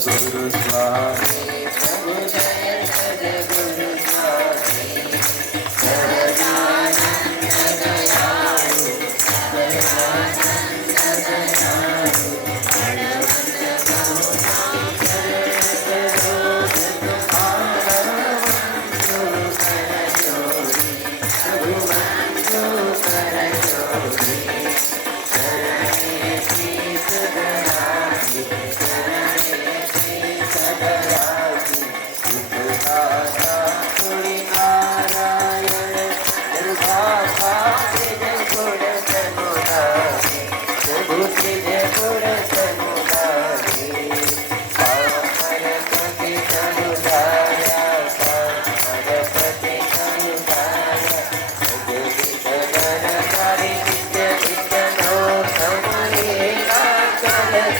Guru Swami.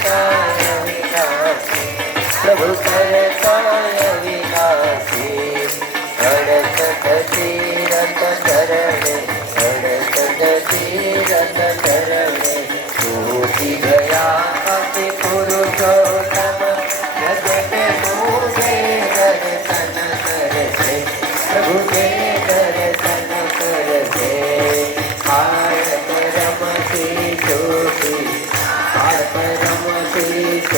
करताय विनाशी प्रभु करताय विनाशी अडसठ तीरथ चरणे अडसठ तीरथ चरणे कोटि गया पति पुरुषोत्तम जगत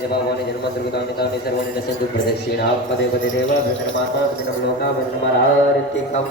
जन्मन्तर्गतानि तानि सर्वाणि न सन्तु पदे पदे देव भजनमाता भजनं लोका भजनमरारित्यकम्